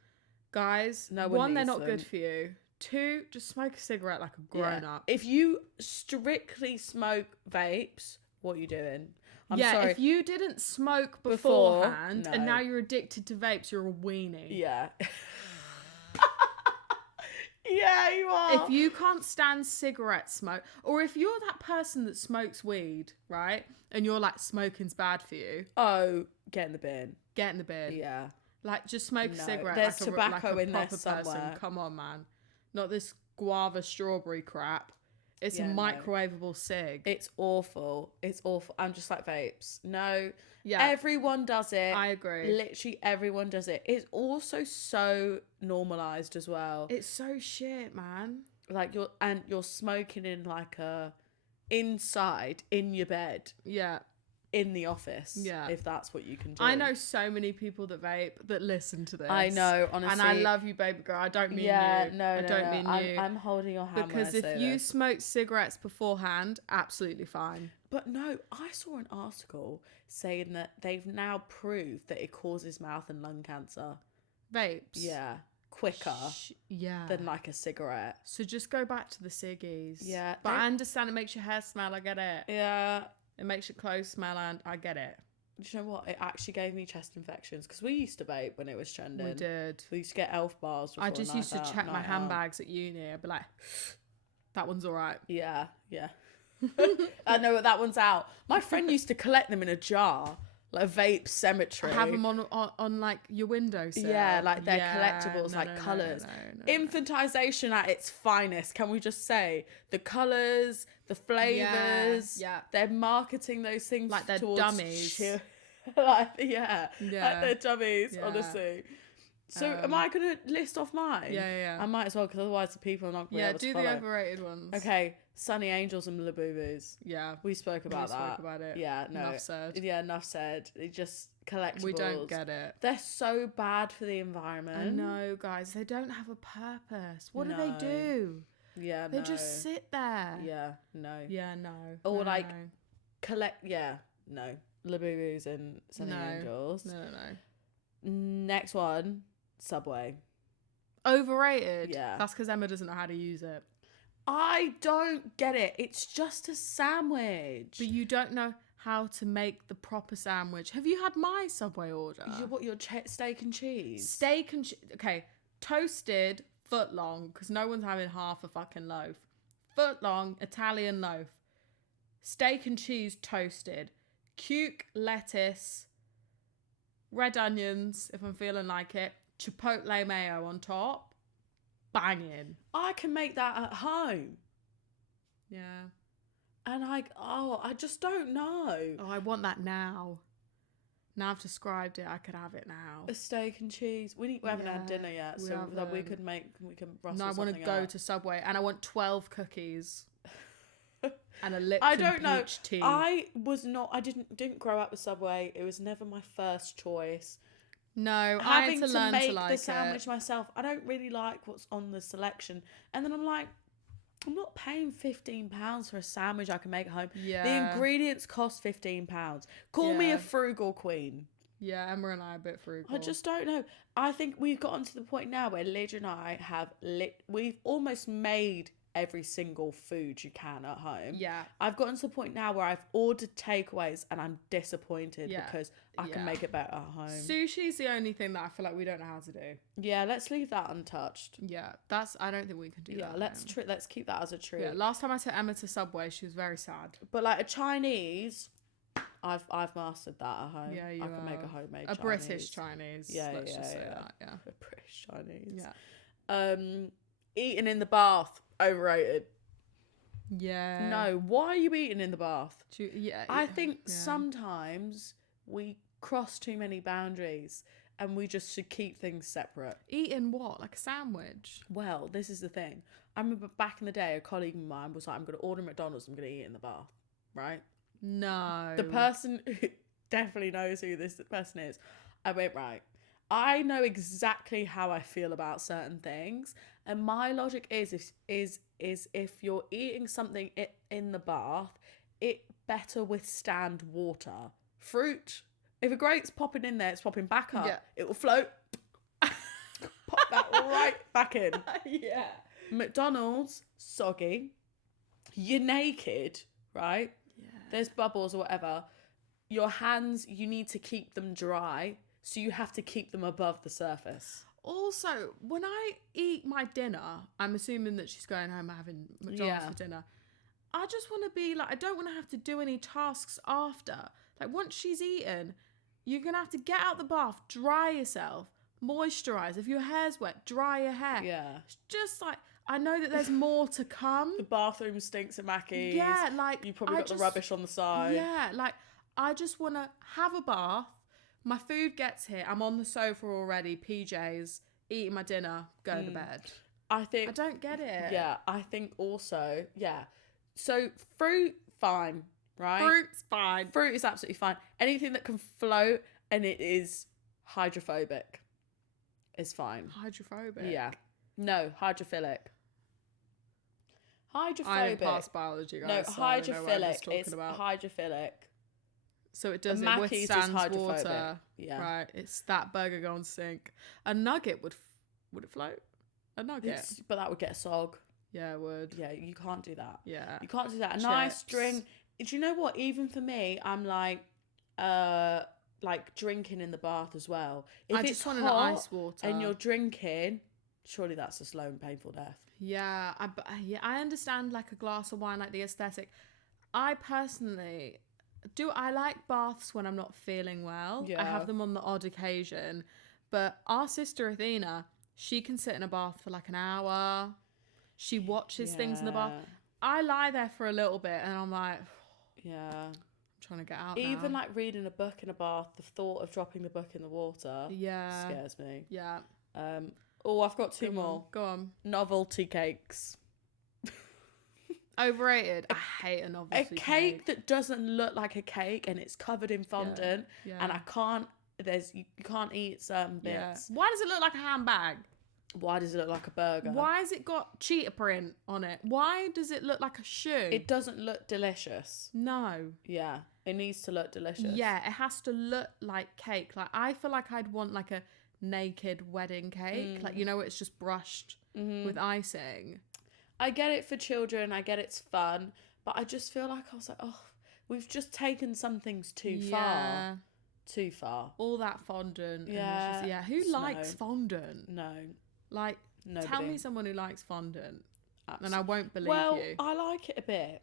Guys, no one, they're needs not them. good for you. 2, just smoke a cigarette like a grown-up. If you strictly smoke vapes, what are you doing? I'm sorry. If you didn't smoke beforehand no. and now you're addicted to vapes, you're a weenie. Yeah. Yeah, you are. If you can't stand cigarette smoke, or if you're that person that smokes weed, right, and you're like, smoking's bad for you. Oh, get in the bin. Get in the bin. Yeah. Like, just smoke a cigarette. There's like tobacco like a in there proper somewhere. person. Come on, man. Not this guava strawberry crap. It's a microwavable cig. It's awful. It's awful. I'm just like, vapes. No. Yeah. Everyone does it. I agree. Literally everyone does it. It's also so normalized as well. It's so shit, man. Like you're smoking in like a inside in your bed. Yeah. In the office. Yeah. If that's what you can do. I know so many people that vape that listen to this. I know, honestly. And I love you, baby girl. I don't mean you. I don't mean you. I'm holding your hand because when I say if you this. smoke cigarettes beforehand, absolutely fine. But no, I saw an article saying that they've now proved that it causes mouth and lung cancer. Vapes? Yeah. Quicker than like a cigarette. So just go back to the ciggies. Yeah. But I understand it makes your hair smell. I get it. Yeah. It makes your clothes smell, and I get it. Do you know what? It actually gave me chest infections because we used to vape when it was trending. We did. We used to get elf bars. I just used to check my handbags at uni. I'd be like, that one's all right. Yeah, yeah. I know that one's out. My friend used to collect them in a jar, like a vape cemetery. Have them on like your windowsill. Yeah, like they're collectibles, like colours. Infantization at its finest. Can we just say the colours, the flavours? Yeah. They're marketing those things like they're towards dummies. like they're dummies. Yeah. Honestly. So am I gonna list off mine? Yeah. I might as well, because otherwise the people are not gonna be able to follow. Do the overrated ones. Okay, Sunny Angels and Labubus. Yeah, we spoke about that. Spoke about it. Yeah, no. Enough said. Yeah, enough said. It just collectibles. We don't get it. They're so bad for the environment. I know, guys. They don't have a purpose. What do they do? Yeah, they just sit there. Yeah, no. Yeah, no. Or collect. Yeah, no. Labubus and Sunny Angels. No. Next one, Subway. Overrated. Yeah. That's because Emma doesn't know how to use it. I don't get it. It's just a sandwich. But you don't know how to make the proper sandwich. Have you had my Subway order? Your steak and cheese? Okay, toasted, foot long, because no one's having half a fucking loaf. Foot long, Italian loaf. Steak and cheese toasted. Cuke, lettuce, red onions, if I'm feeling like it. Chipotle mayo on top. Banging. I can make that at home. Yeah. And I just don't know. Oh, I want that now. Now I've described it, I could have it now. A steak and cheese. We haven't had dinner yet, so that we can rustle. No, I want to go to Subway, and I want 12 cookies. And a Lipton I don't know. peach tea. I didn't grow up with Subway. It was never my first choice. No, I having had to learn make to like the sandwich it. myself, I don't really like what's on the selection. And then I'm like, I'm not paying £15 for a sandwich I can make at home. Yeah. The ingredients cost £15. Call me a frugal queen. Yeah, Emma and I are a bit frugal. I just don't know. I think we've gotten to the point now where Lydia and I we've almost made every single food you can at home. Yeah. I've gotten to the point now where I've ordered takeaways and I'm disappointed because I can make it better at home. Sushi's the only thing that I feel like we don't know how to do. Yeah, let's leave that untouched. Yeah, I don't think we can do that. Yeah, let's keep that as a treat. Yeah, last time I took Emma to Subway, she was very sad. But like a Chinese, I've mastered that at home. Yeah, I can make a homemade a Chinese. British Chinese. Yeah, let's just say that. Yeah, a British Chinese. Yeah. Eating in the bath, overrated. Yeah. No, why are you eating in the bath? I think yeah. sometimes we cross too many boundaries and we just should keep things separate. Eating what? Like a sandwich? Well, this is the thing. I remember back in the day, a colleague of mine was like, I'm going to order McDonald's, I'm going to eat it in the bath. Right? No. The person who definitely knows who this person is. I went, right. I know exactly how I feel about certain things. And my logic is if you're eating something in the bath, it better withstand water. Fruit, if a grape's popping in there, it's popping back up. Yeah. It will float. Pop that right back in. Yeah. McDonald's, soggy. You're naked, right? Yeah. There's bubbles or whatever. Your hands, you need to keep them dry. So you have to keep them above the surface. Also, when I eat my dinner, I'm assuming that she's going home having McDonald's for dinner. I just want to be like, I don't want to have to do any tasks after. Like once she's eaten, you're going to have to get out the bath, dry yourself, moisturize. If your hair's wet, dry your hair. Yeah. It's just like, I know that there's more to come. The bathroom stinks of maccies. Yeah, like you probably got the rubbish on the side. Yeah, like I just want to have a bath. My food gets here. I'm on the sofa already, PJs, eating my dinner, going to bed. I don't get it. Yeah, I think also, So fruit, fine, right? Fruit's fine. Fruit is absolutely fine. Anything that can float and it is hydrophobic is fine. Hydrophobic? Yeah. No, hydrophilic. I didn't pass biology, guys. No, so I don't know what I was hydrophilic. talking It's about. hydrophilic. So it does, it Maccies withstands is water. Yeah. Right. It's that burger going to sink. A nugget would it float? A nugget? But that would get a sog. Yeah, it would. Yeah, you can't do that. Yeah. You can't do that. A nice drink. Do you know what? Even for me, I'm like drinking in the bath as well. If I it's just want hot ice water. and you're drinking, surely that's a slow and painful death. Yeah, I understand like a glass of wine, like the aesthetic. I personally I like baths when I'm not feeling well. I have them on the odd occasion. But our sister Athena, she can sit in a bath for like an hour. She watches things in the bath. I lie there for a little bit and I'm like, I'm trying to get out Even now. like reading a book in a bath, the thought of dropping the book in the water scares me. Yeah. I've got two more. Go on. Novelty cakes. Overrated. I hate a novelty cake. A cake that doesn't look like a cake and it's covered in fondant and you can't eat certain bits. Why does it look like a handbag? Why does it look like a burger? Why has it got cheetah print on it? Why does it look like a shoe? It doesn't look delicious. No. Yeah, it needs to look delicious. Yeah, it has to look like cake. Like, I feel like I'd want like a naked wedding cake. Like, you know, it's just brushed with icing. I get it for children. I get it's fun. But I just feel like I was like, we've just taken some things too far. Too far. All that fondant. Yeah. And who likes fondant? No. Like, nobody. Tell me someone who likes fondant. Absolutely. And I won't believe you. I like it a bit.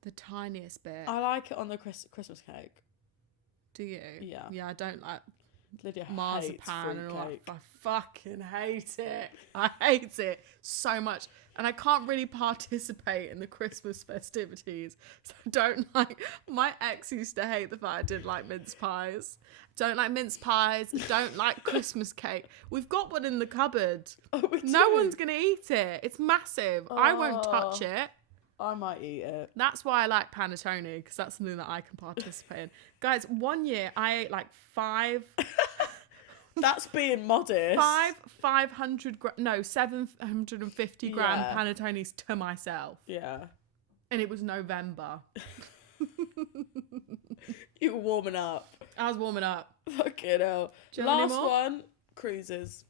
The tiniest bit. I like it on the Christmas cake. Do you? Yeah. Yeah, I don't like Lydia marzipan and all cake. that. I fucking hate it. I hate it so much. And I can't really participate in the Christmas festivities. So I don't like... My ex used to hate the fact I didn't like mince pies. Don't like mince pies. Don't like Christmas cake. We've got one in the cupboard. No one's going to eat it. It's massive. I won't touch it. I might eat it. That's why I like panettone, because that's something that I can participate in. Guys, one year I ate like 5... That's being modest. 750 gram panettones to myself. Yeah. And it was November. You were warming up. I was warming up. Fucking hell. Last one, cruises.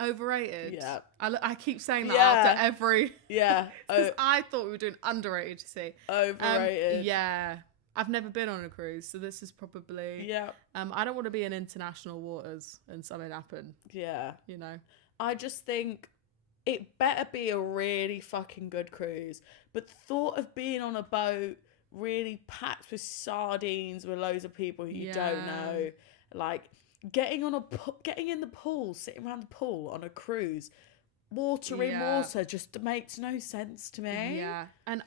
Overrated. Yeah. I keep saying that after every... Yeah. Because I thought we were doing underrated, you see. Overrated. Yeah. I've never been on a cruise, so this is probably... Yeah. I don't want to be in international waters and something happen. Yeah. You know? I just think it better be a really fucking good cruise. But the thought of being on a boat really packed with sardines with loads of people who you don't know, like getting in the pool, sitting around the pool on a cruise, water, just makes no sense to me. Yeah. And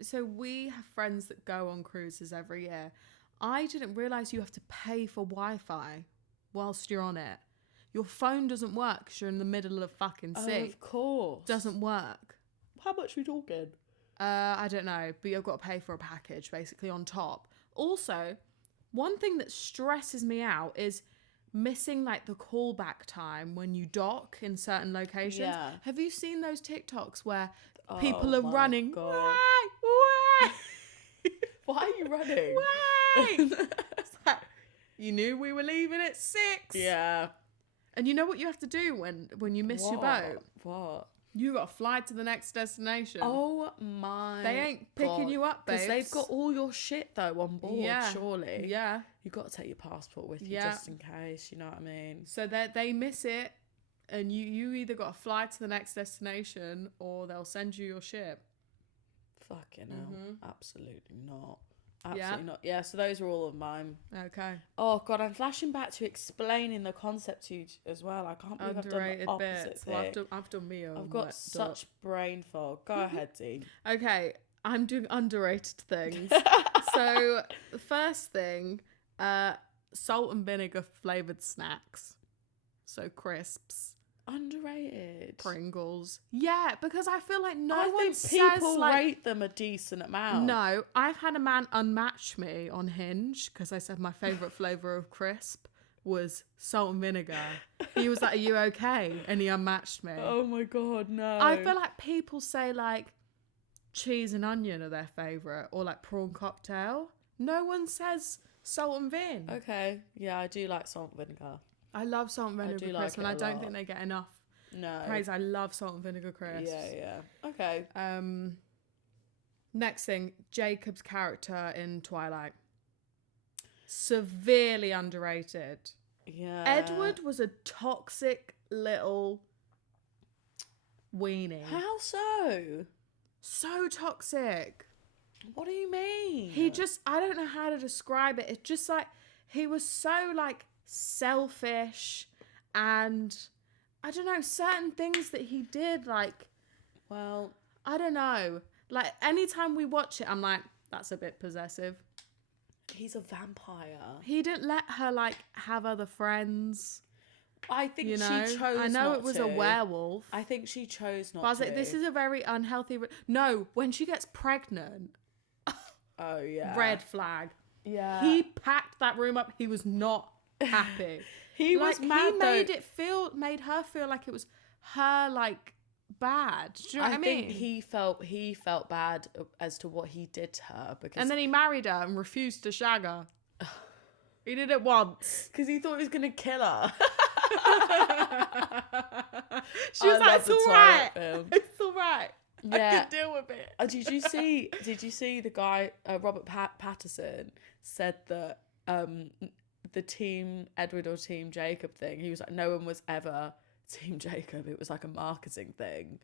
so we have friends that go on cruises every year. I didn't realise you have to pay for Wi-Fi whilst you're on it. Your phone doesn't work because you're in the middle of fucking sea. Of course. Doesn't work. How much are we talking? I don't know, but you've got to pay for a package basically on top. Also, one thing that stresses me out is missing like the callback time when you dock in certain locations. Yeah. Have you seen those TikToks where people are running? God. Wait. Why are you running? Wait. It's like, you knew we were leaving at 6. Yeah. And you know what you have to do when you miss your boat? What? You got to fly to the next destination. Oh my! They ain't picking you up, babes. Because they've got all your shit though on board. Surely. Yeah. You got to take your passport with you just in case. You know what I mean? So they miss it, and you either got to fly to the next destination or they'll send you your ship. Fucking hell! Absolutely not. Absolutely not. Yeah, so those are all of mine. Okay. Oh God, I'm flashing back to explaining the concept to you as well. I can't believe Underrated I've done the opposite bits. thing. Well, I've done me. I've got such brain fog. Go ahead, Dean. Okay, I'm doing underrated things. So the first thing, salt and vinegar flavoured snacks. So crisps. Underrated. Pringles. Yeah, because I feel like I one think people says like, rate them a decent amount. No, I've had a man unmatch me on Hinge because I said my favourite flavour of crisp was salt and vinegar. He was like, "Are you okay?" And he unmatched me. Oh my God, no. I feel like people say like cheese and onion are their favourite, or like prawn cocktail. No one says salt and vin. Okay, yeah, I do like salt and vinegar. I love salt and vinegar crisps, and I don't think they get enough praise. I love salt and vinegar crisps. Yeah. Okay. Next thing, Jacob's character in Twilight. Severely underrated. Yeah. Edward was a toxic little weenie. How so? So toxic. What do you mean? He just, I don't know how to describe it. It's just like, he was so like selfish, and I don't know, certain things that he did, like, well, I don't know. Like, anytime we watch it, I'm like, that's a bit possessive. he's a vampire. He didn't let her, like, have other friends. I think You know? she chose I know not it was to. a werewolf. I think she chose not But I was to. like, this is a very unhealthy... No, when she gets pregnant, Oh, yeah. red flag. Yeah. He packed that room up. He was not happy. He like, was mad, made her feel like it was her, like, bad. Do you know what I mean? think he felt bad as to what he did to her, because And then he married her and refused to shag her. He did it once. because he thought he was gonna kill her. She was like, it's all right. Film. It's all right. I Yeah. can deal with it. Did you see the guy Robert Patterson said that the team Edward or team Jacob thing, he was like, no one was ever team Jacob, it was like a marketing thing.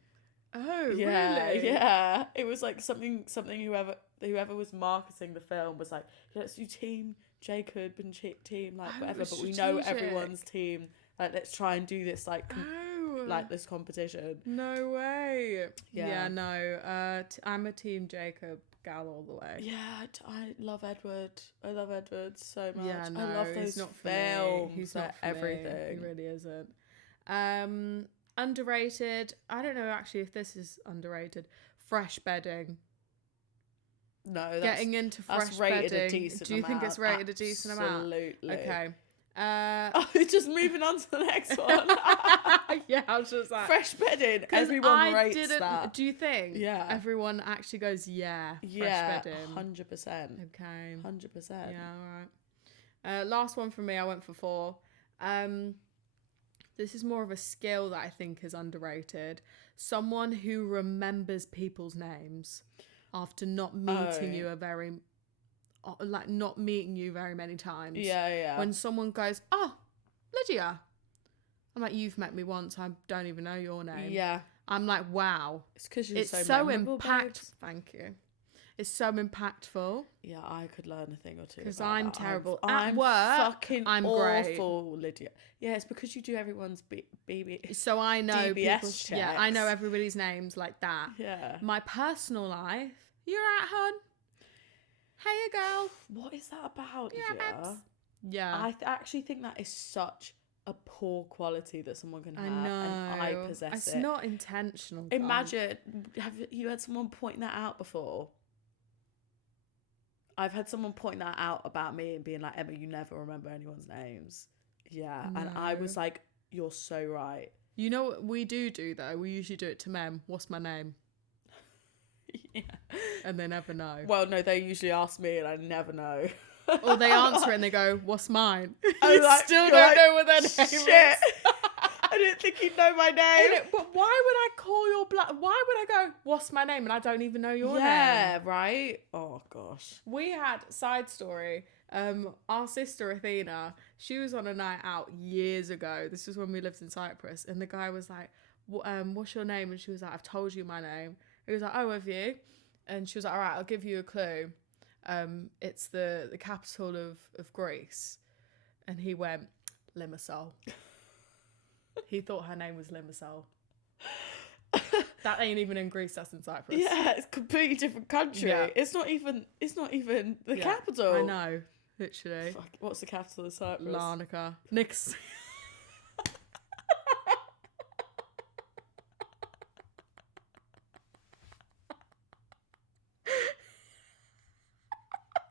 Oh, Yeah, really? yeah. It was like something whoever was marketing the film was like, yeah, let's do team Jacob and team like Oh, whatever, it was but we know strategic. everyone's team, like let's try and do this like Oh. like this competition. No way. Yeah. No. I'm a team Jacob gal all the way. Yeah, I love Edward. I love Edward so much. Yeah, no, I love he's those not for films. me. He's like not for everything. Me. He really isn't. Underrated. I don't know actually if this is underrated. Fresh bedding. No, that's, Getting into fresh that's rated bedding. a decent Do you think amount. it's rated a decent amount? Absolutely. Okay. Oh, just moving on to the next one. Yeah, I was just like Fresh bedding. 'cause Everyone I rates didn't, that. Do you think? Yeah. Everyone actually goes, yeah. Fresh Yeah, bedding. 100%. Okay. 100%. Yeah, all right. Last one from me, I went for 4. This is more of a skill that I think is underrated. Someone who remembers people's names after not meeting you not meeting you very many times. Yeah, yeah. When someone goes, oh, Lydia. I'm like, you've met me once. I don't even know your name. Yeah. I'm like, wow. It's because you're It's so so memorable, impactful. babes. Thank you. It's so impactful. Yeah, I could learn a thing or two. Because about I'm that. terrible. I'm At work, fucking I'm awful, Lydia. Yeah, it's because you do everyone's BB. So I know DBS people's, checks. yeah, I know everybody's names like that. Yeah. My personal life, you're at hon. Hey, girl. What is that about, Yeah, Lydia? babes. Yeah. I actually think that is such a poor quality that someone can have, I know. and I possess it's it. not intentional. guys. Imagine, have you had someone point that out before? I've had someone point that out about me and being like, Emma, you never remember anyone's names. Yeah. And I was No. like, you're so right. You know what we do though? We usually do it to men. What's my name? Yeah. And they never know. Well, no, they usually ask me and I never know. Or they answer it and they go, what's mine? I You like, still you're don't like, know what their name shit. is. I didn't think you'd know my name. But why would I call your why would I go, what's my name? And I don't even know your name. Yeah, right? Oh, gosh. We had, side story, our sister Athena, she was on a night out years ago. This was when we lived in Cyprus. And the guy was like, what's your name? And she was like, I've told you my name. He was like, oh, have you? And she was like, all right, I'll give you a clue. It's the capital of Greece. And he went, Limassol. He thought her name was Limassol. That ain't even in Greece, that's in Cyprus. Yeah, it's a completely different country. Yeah. It's not even the Yeah, capital. I know, literally. Fuck, what's the capital of Cyprus? Larnaca. Niks.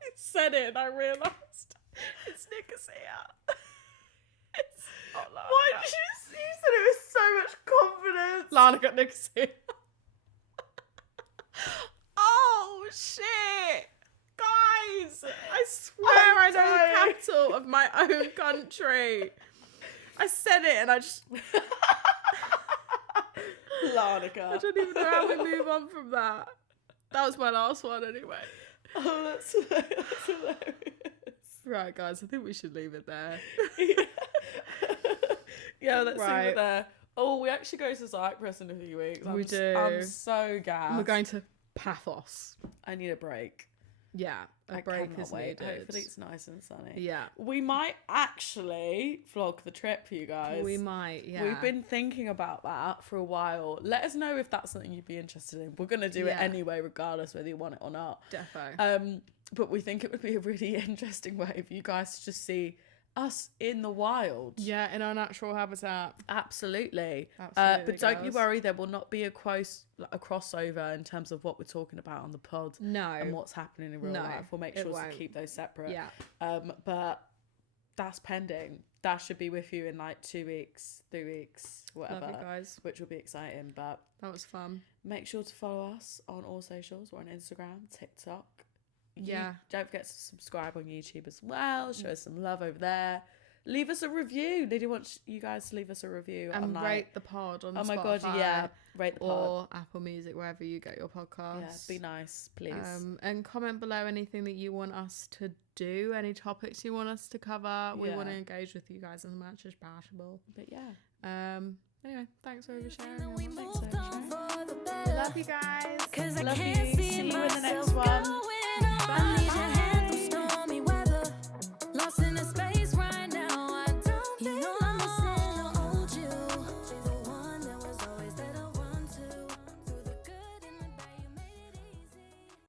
I said it and I realised it's Nicosia. It's not Larnaca. Why did you said it with so much confidence? Larnaca, Nicosia. Oh shit. Guys, I swear I know the capital of my own country. I said it and I just... Larnaca. I don't even know how we move on from that. That was my last one anyway. Oh, that's hilarious. Right, guys, I think we should leave it there. Yeah, let's leave Right. it there. Oh, we actually go to Cyprus in a few weeks. We do. I'm so gassed. We're going to pathos. I need a break. Yeah, a break is needed. Hopefully it's nice and sunny. Yeah. We might actually vlog the trip for you guys. We might, yeah. We've been thinking about that for a while. Let us know if that's something you'd be interested in. We're going to do it anyway, regardless whether you want it or not. Defo. But we think it would be a really interesting way for you guys to just see us in the wild. Yeah, in our natural habitat. Absolutely. Absolutely, but don't you worry, there will not be a crossover in terms of what we're talking about on the pod. No. And what's happening in real life. We'll make sure to keep those separate. Yeah. But that's pending. That should be with you in like 2 weeks, 3 weeks, whatever. Love you guys. Which will be exciting. But that was fun. Make sure to follow us on all socials. We're on Instagram, TikTok. Yeah. Don't forget to subscribe on YouTube as well. Show us some love over there. Leave us a review. Lydia wants you guys to leave us a review. And on, rate the pod on Spotify. Oh my God, yeah. Rate the pod. Or Apple Music, wherever you get your podcasts. Yeah, be nice, please. And comment below anything that you want us to do, any topics you want us to cover. We want to engage with you guys as much as possible. But yeah. Anyway, thanks for oversharing. Thanks for oversharing. Love you guys. Love you. See you in the next one.